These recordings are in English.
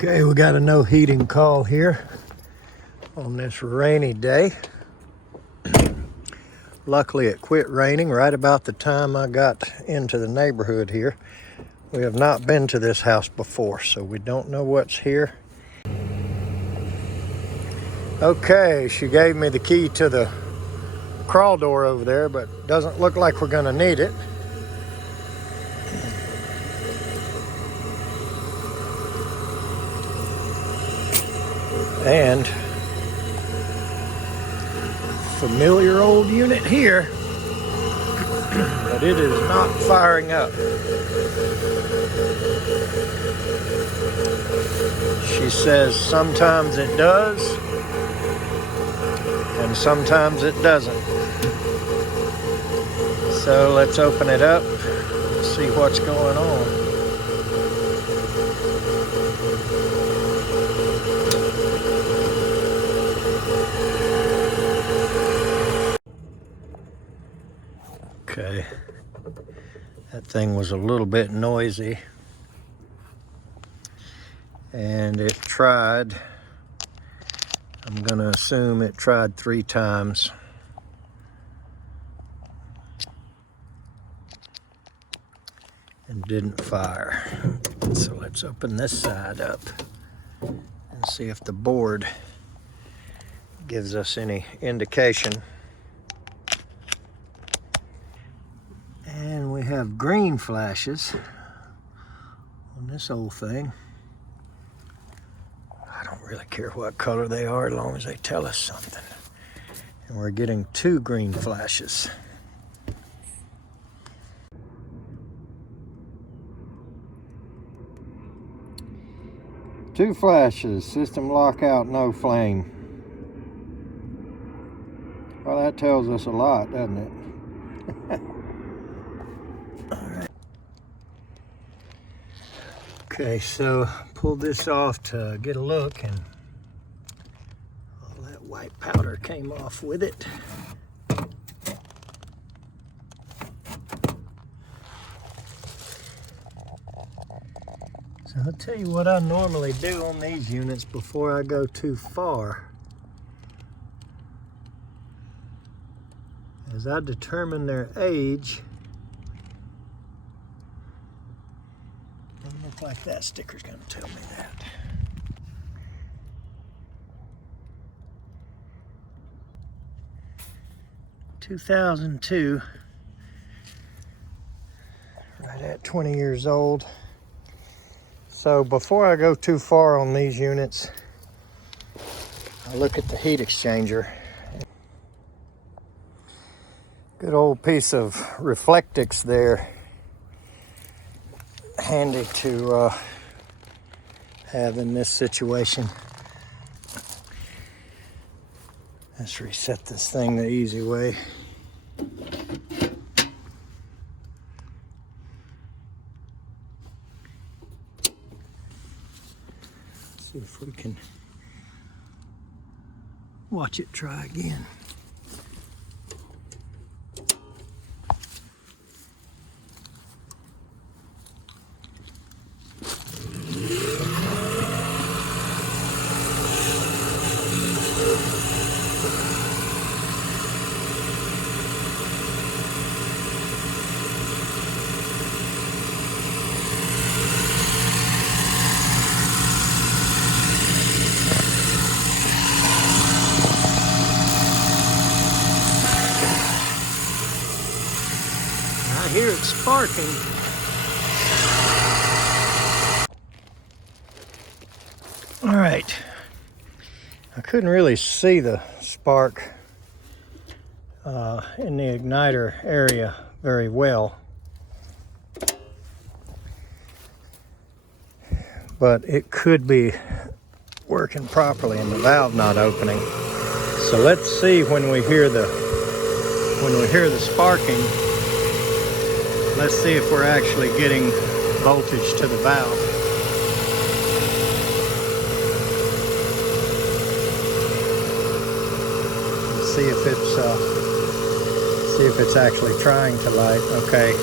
Okay, we got a no heating call here on this rainy day. Luckily it quit raining right about the time I got into the neighborhood here. We have not been to this house before, so we don't know what's here. Okay, she gave me the key to the crawl door over there, but doesn't look like we're gonna need it. And familiar old unit here, but it is not firing up. She says sometimes it does and sometimes it doesn't. So let's open it up and see what's going on. Okay, that thing was a little bit noisy, and it tried, I'm gonna assume it tried 3 times. And didn't fire. So let's open this side up and see if the board gives us any indication. And we have green flashes on this old thing. I don't really care what color they are as long as they tell us something. And we're getting 2 green flashes. Two flashes, system lockout, no flame. Well, that tells us a lot, doesn't it? Okay, so pulled this off to get a look, and all that white powder came off with it. So I'll tell you what I normally do on these units before I go too far. As I determine their age. Doesn't look like that sticker's gonna tell me that. (2002), right at 20 years old. So before I go too far on these units, I look at the heat exchanger. Good old piece of Reflectix there. Handy to have in this situation. Let's reset this thing the easy way. See if we can watch it try again. I hear it sparking. All right. I couldn't really see the spark in the igniter area very well. But it could be working properly and the valve not opening. So let's see when we hear the sparking. Let's see if we're actually getting voltage to the valve. Let's see if it's actually trying to light. Okay.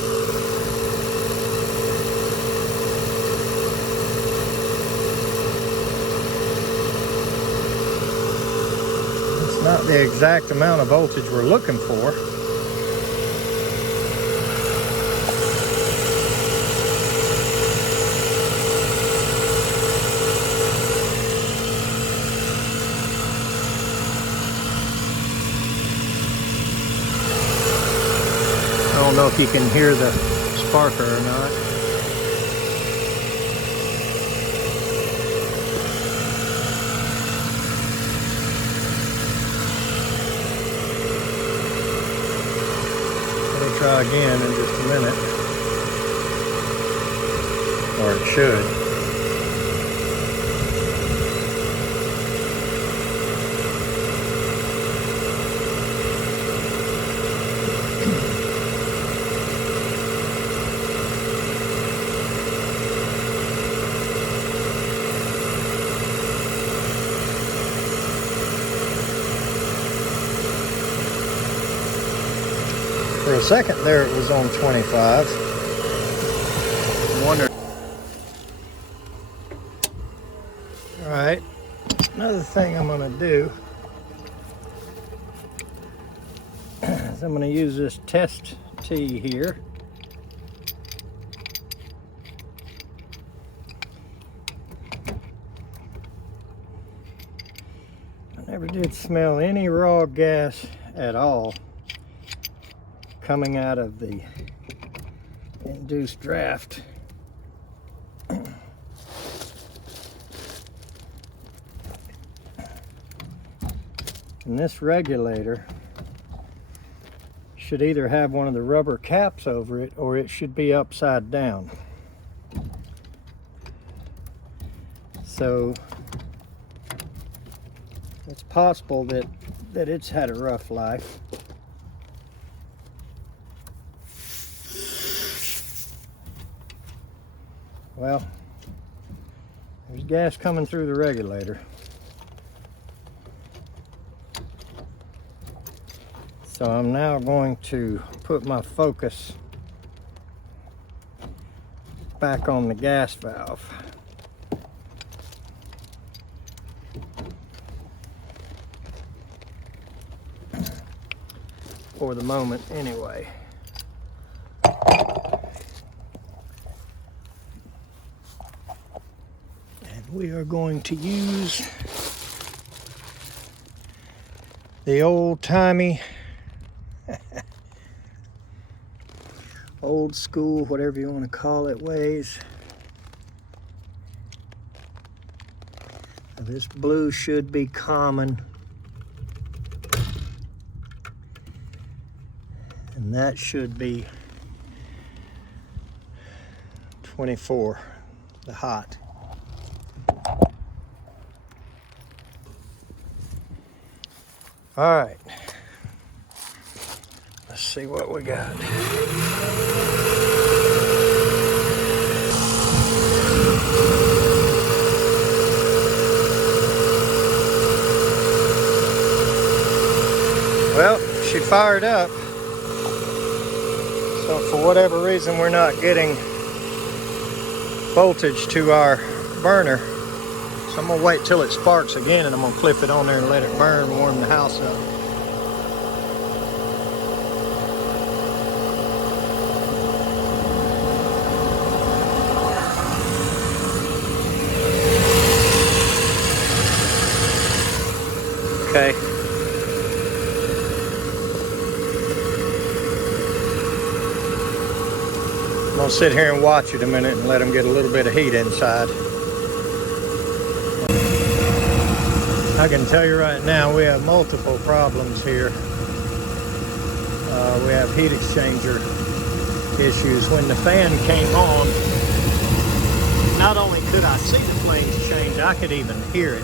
not the exact amount of voltage we're looking for. I don't know if you can hear the sparker or not. We'll try again in just a minute. Or it should. For a second there it was on 25. Wonder. Alright, another thing I'm going to do is I'm going to use this test tee here. I never did smell any raw gas at all coming out of the induced draft. And this regulator should either have one of the rubber caps over it or it should be upside down. So it's possible that it's had a rough life. Well, there's gas coming through the regulator. So I'm now going to put my focus back on the gas valve. For the moment, anyway. We are going to use the old-timey, old school, whatever you want to call it, ways. Now, this blue should be common. And that should be 24, the hot. All right, let's see what we got. Well, she fired up. So for whatever reason, we're not getting voltage to our burner. So I'm gonna wait till it sparks again and I'm gonna clip it on there and let it burn, warm the house up. Okay. I'm gonna sit here and watch it a minute and let them get a little bit of heat inside. I can tell you right now, we have multiple problems here. We have heat exchanger issues. When the fan came on, not only could I see the flames change, I could even hear it.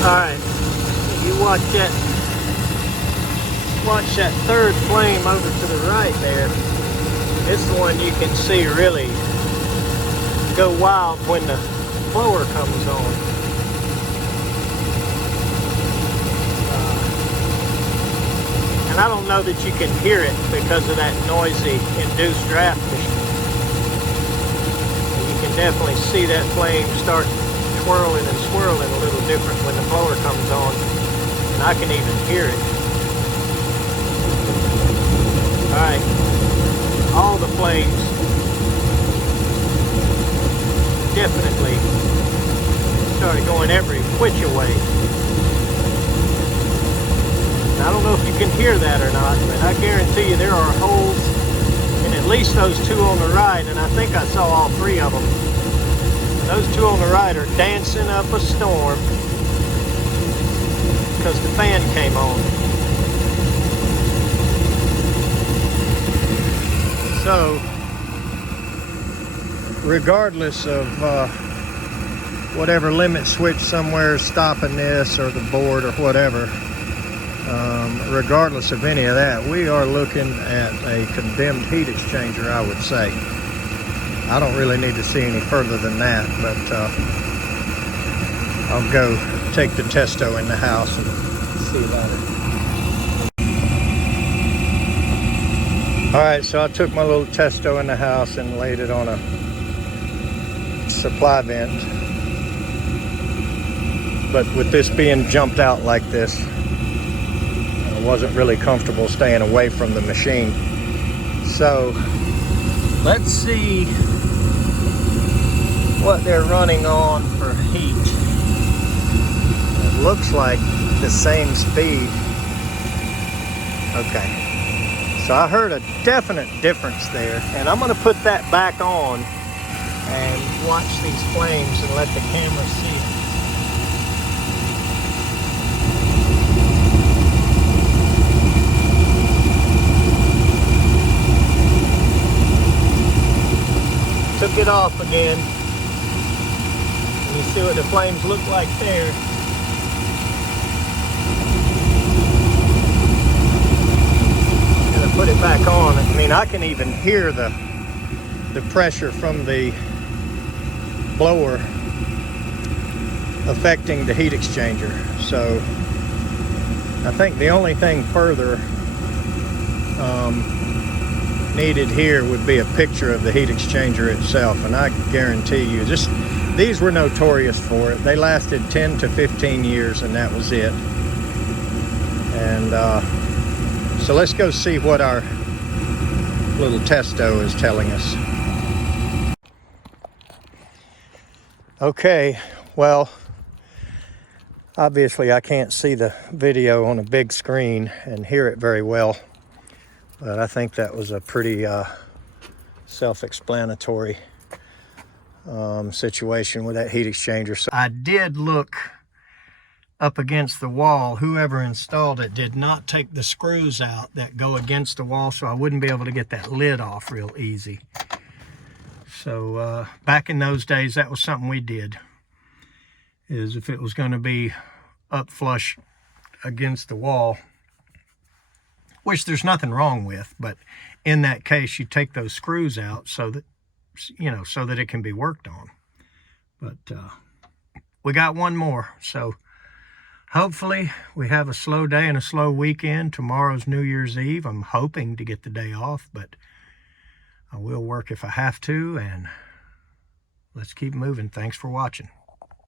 All right, you watch that third flame over to the right there. It's the one you can see really go wild when the blower comes on. And I don't know that you can hear it because of that noisy induced draft. You can definitely see that flame start twirling and swirling a little different when the blower comes on, and I can even hear it. Alright, all the flames definitely started going every which way. I don't know if you can hear that or not, but I guarantee you there are holes in at least those two on the right, and I think I saw all three of them. Those two on the right are dancing up a storm because the fan came on. So, regardless of whatever limit switch somewhere is stopping this, or the board, or whatever, regardless of any of that, we are looking at a condemned heat exchanger, I would say. I don't really need to see any further than that, but I'll go take the testo in the house and see about it. Alright, so I took my little testo in the house and laid it on a supply vent. But with this being jumped out like this, I wasn't really comfortable staying away from the machine. So let's see what they're running on for heat. It looks like the same speed. Okay, so I heard a definite difference there, and I'm going to put that back on and watch these flames and let the camera see it. Took it off again. And you see what the flames look like there. And I put it back on. I mean, I can even hear the pressure from the blower affecting the heat exchanger. So I think the only thing further needed here would be a picture of the heat exchanger itself, and I guarantee you these were notorious for it. They lasted 10 to 15 years, and that was it. And so let's go see what our little testo is telling us. Okay, well, obviously I can't see the video on a big screen and hear it very well, but I think that was a pretty self-explanatory situation with that heat exchanger. So I did look up against the wall. Whoever installed it did not take the screws out that go against the wall, so I wouldn't be able to get that lid off real easy. So back in those days, that was something we did, is if it was going to be up flush against the wall, which there's nothing wrong with, but in that case you take those screws out so that, you know, so that it can be worked on. But we got one more, so hopefully we have a slow day and a slow weekend. Tomorrow's New Year's Eve. I'm hoping to get the day off, but I will work if I have to, and let's keep moving. Thanks for watching.